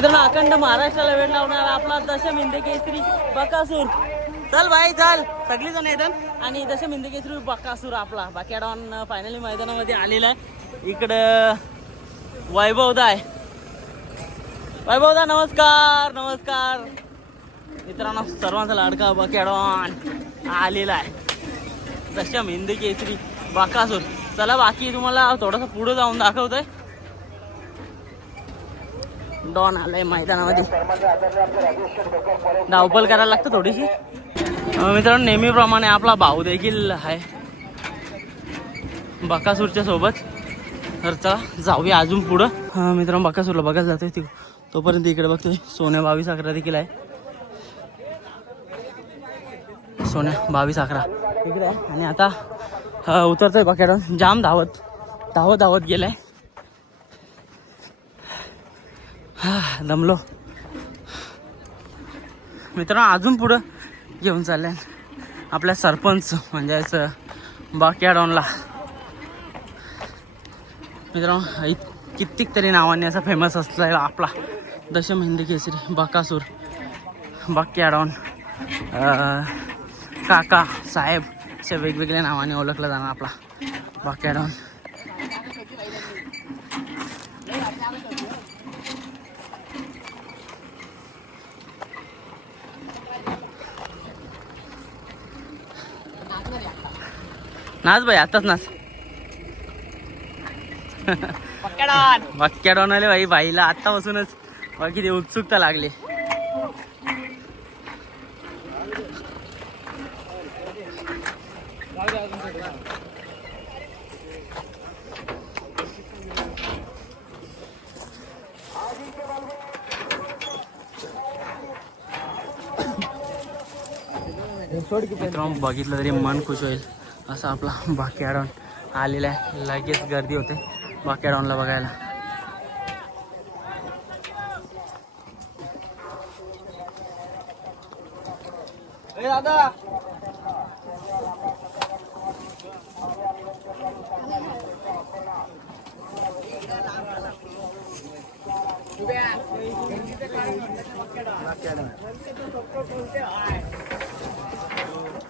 मित्रांनो अखंड महाराष्ट्राला वेळ लावणारा आपला दशम हिंद केसरी बकासूर. चल भाई चल. सगळी जण येतात. आणि दशम हिंद केसरी बकासूर आपला. बाकी फायनली मैदानामध्ये आलेला आहे. इकडं वैभवदा आहे वैभवदा नमस्कार नमस्कार. मित्रांनो सर्वांचा लाडका बकेडॉन आलेला आहे. दशम हिंद केसरी चला बाकी तुम्हाला थोडासा पुढं जाऊन दाखवतोय. डॉन आलाय मैदानामध्ये. धावपल करायला लागतं थोडीशी. मित्रांनो नेहमीप्रमाणे आपला भाऊ देखील आहे. बकासूरच्या सोबत. तर चला जाऊया अजून पुढं. मित्रांनो बकासूरला बघायला जातोय ती तोपर्यंत इकडे बघतोय. सोन्या बावीस अकरा देखील आहे. सोन्या बावीस अकरा. इकडे आहे. आणि आता उतरतोय बकेडॉन. जाम धावत धावत धावत गेलाय. हा दमलो. मित्रांनो अजून पुढं घेऊन चालल्या आपल्या सरपंच म्हणजेच बाक्याडॉनला. मित्रांनो कित्येक तरी नावाने असा फेमस असलेला आपला दशम हिंदी केसरी बकासूर बाक्याडॉन काका साहेब अशा वेगवेगळ्या नावाने ओळखला जाणार आपला बाक्याडॉन. नाच भाई आताच नाच. मक्क्याडॉन आले भाई बाईला आत्तापासूनच बघ किती उत्सुकता लागली. बघितलं तरी मन खुश होईल. असं आपला बाकेडॉन आलेला आहे. लगेच गर्दी होते बाकेडॉनला बघायला. दादा!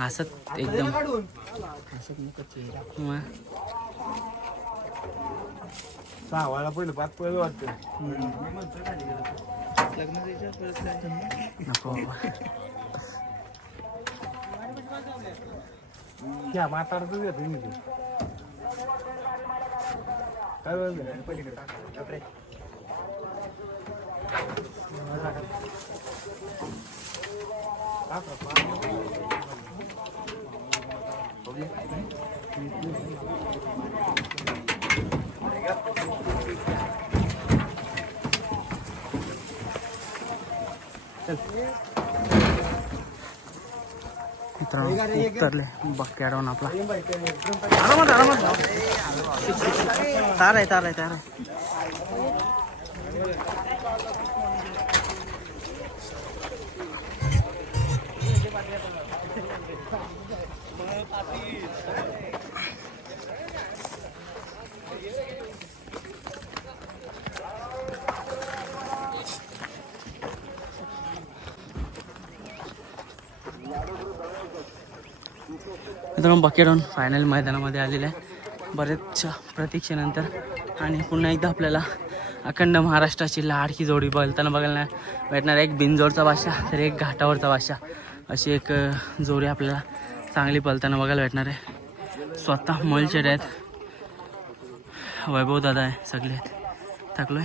हसत एकदम. मग सहावाला पहिलं पाच पहिलं वाटतं. नको त्या म्हातारच मी ते. काय बोलतो? मित्रांनो उतरले. बक्क्याडॉन आपला. आरामात आरामात तार आहे तार आहे तार आहे. मित्रांनो बकेडॉन फायनल मैदानामध्ये आलेले आहे. बरेचशा प्रतीक्षेनंतर आणि पुन्हा एकदा आपल्याला अखंड महाराष्ट्राची लाडकी जोडी बघताना बघायला भेटणार एक बिंजोरचा भाषा तर एक घाटावरचा भाषा अशी एक जोडी आपल्याला चांगली पलताना बघायला भेटणार आहे. स्वतः मलशेड आहेत. वैभव दादा आहे सगळे आहेत. थकलोय.